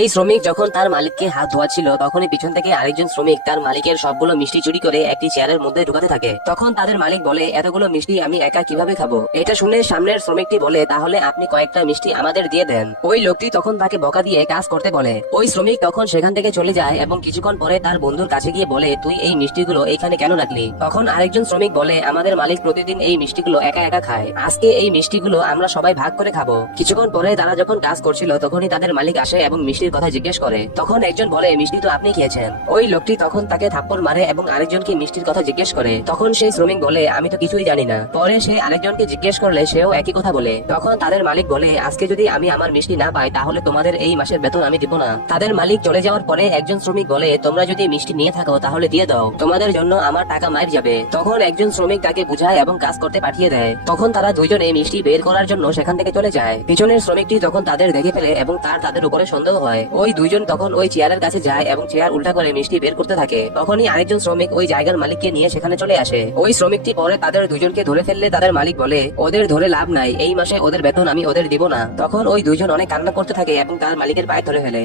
এই শ্রমিক যখন তার মালিককে হাত ধোয়াচ্ছিল তখনই পিছন থেকে আরেকজন শ্রমিক তার মালিকের সবগুলো মিষ্টি চুরি করে একটি চেয়ারের মধ্যে ঢুকাতে থাকে। তখন তাদের মালিক বলে, এতগুলো মিষ্টি আমি একা কিভাবে খাবো? এটা শুনে সামনের শ্রমিকটি বলে, তাহলে আপনি কয়েকটা মিষ্টি আমাদের দিয়ে দেন। ওই লোকটি তখন তাকে বকা দিয়ে কাজ করতে বলে। ওই শ্রমিক তখন সেখান থেকে চলে যায় এবং কিছুক্ষণ পরে তার বন্ধুর কাছে গিয়ে বলে, তুই এই মিষ্টিগুলো এইখানে কেন রাখলি? তখন আরেকজন শ্রমিক বলে, আমাদের মালিক প্রতিদিন এই মিষ্টিগুলো একা একা খায়, আজকে এই মিষ্টিগুলো আমরা সবাই ভাগ করে খাবো। কিছুক্ষণ পরে তারা যখন কাজ করছিল তখনই তাদের মালিক আসে এবং মিষ্টির কথা জিজ্ঞেস করে। তখন একজন বলে, মিষ্টি তো আপনি খেয়েছেন। ওই লোকটি তখন তাকে থাপ্পড় মারে এবং আরেকজনকে মিষ্টির কথা জিজ্ঞেস করে। তখন সেই শ্রমিক বলে, আমি তো কিছুই জানি না। পরে সে আরেকজনকে জিজ্ঞেস করলে সেও একই কথা বলে। তখন তাদের মালিক বলে, আজকে যদি আমি আমার মিষ্টি না পাই তাহলে তোমাদের এই মাসের বেতন আমি দিব না। তাদের মালিক চলে যাওয়ার পরে একজন শ্রমিক বলে, তোমরা যদি মিষ্টি নিয়ে থাকো তাহলে দিয়ে দাও, তোমাদের জন্য আমার টাকা মার যাবে। তখন একজন শ্রমিক তাকে বুঝায় এবং কাজ করতে পাঠিয়ে দেয়। তখন তারা দুইজনে মিষ্টি বের করার জন্য সেখান থেকে চলে যায়। পিছনের শ্রমিকটি তখন তাদের দেখে ফেলে এবং তাদের উপরে সন্দেহ হয়। ওই দুইজন তখন ওই চেয়ারের কাছে যায় এবং চেয়ার উল্টা করে মিষ্টি বের করতে থাকে। তখনই আরেকজন শ্রমিক ওই জায়গার মালিককে নিয়ে সেখানে চলে আসে। ওই শ্রমিকটি পরে তাদের দুজনকে ধরে ফেললে তাদের মালিক বলে, ওদের ধরে লাভ নাই, এই মাসে ওদের বেতন আমি ওদের দিব না। তখন ওই দুইজন অনেক কান্না করতে থাকে এবং তার মালিকের পায়ে ধরে ফেলে।